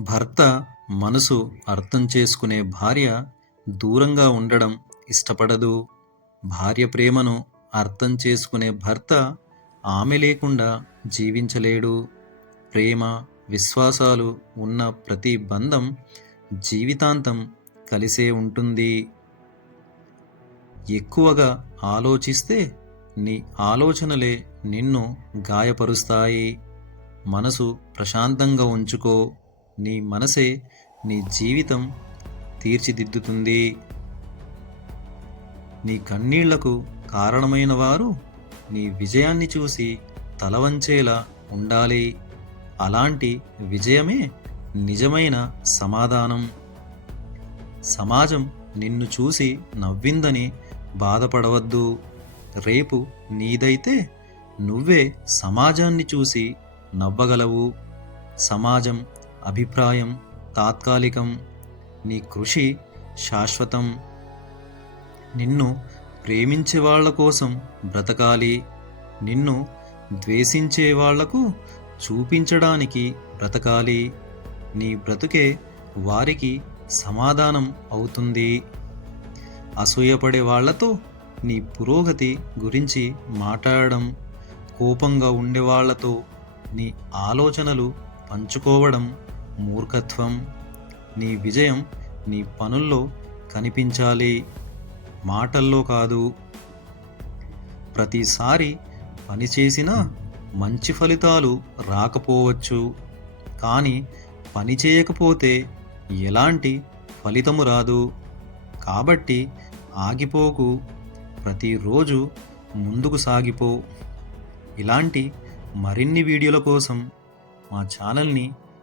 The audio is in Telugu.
భర్త మనసు అర్థం చేసుకునే భార్య దూరంగా ఉండడం ఇష్టపడదు. భార్య ప్రేమను అర్థం చేసుకునే భర్త ఆమె లేకుండా జీవించలేడు. ప్రేమ విశ్వాసాలు ఉన్న ప్రతి బంధం జీవితాంతం కలిసే ఉంటుంది. ఎక్కువగా ఆలోచిస్తే నీ ఆలోచనలే నిన్ను గాయపరుస్తాయి. మనసు ప్రశాంతంగా ఉంచుకో. నీ మనసే నీ జీవితం తీర్చిదిద్దుతుంది. నీ కన్నీళ్ళకు కారణమైన వారు నీ విజయాన్ని చూసి తలవంచేలా ఉండాలి. అలాంటి విజయమే నిజమైన సమాధానం. సమాజం నిన్ను చూసి నవ్విందని బాధపడవద్దు. రేపు నీదైతే నువ్వే సమాజాన్ని చూసి నవ్వగలవు. సమాజం అభిప్రాయం తాత్కాలికం నీ కృషి శాశ్వతం. నిన్ను ప్రేమించే వాళ్ళ కోసం బ్రతకాలి. నిన్ను ద్వేషించే వాళ్ళకు చూపించడానికి బ్రతకాలి. నీ బ్రతుకే వారికి సమాధానం అవుతుంది. అసూయపడే వాళ్ళతో నీ పురోగతి గురించి మాట్లాడడం కోపంగా ఉండేవాళ్ళతో నీ ఆలోచనలు పంచుకోవడం మూర్ఖత్వం నీ విజయం నీ పనుల్లో కనిపించాలి. మాటల్లో కాదు. ప్రతిసారి పని చేసినా మంచి ఫలితాలు రాకపోవచ్చు. కానీ పని చేయకపోతే ఎలాంటి ఫలితము రాదు. కాబట్టి ఆగిపోకు. ప్రతిరోజు ముందుకు సాగిపో. ఇలాంటి మరిన్ని వీడియోల కోసం మా ఛానల్ని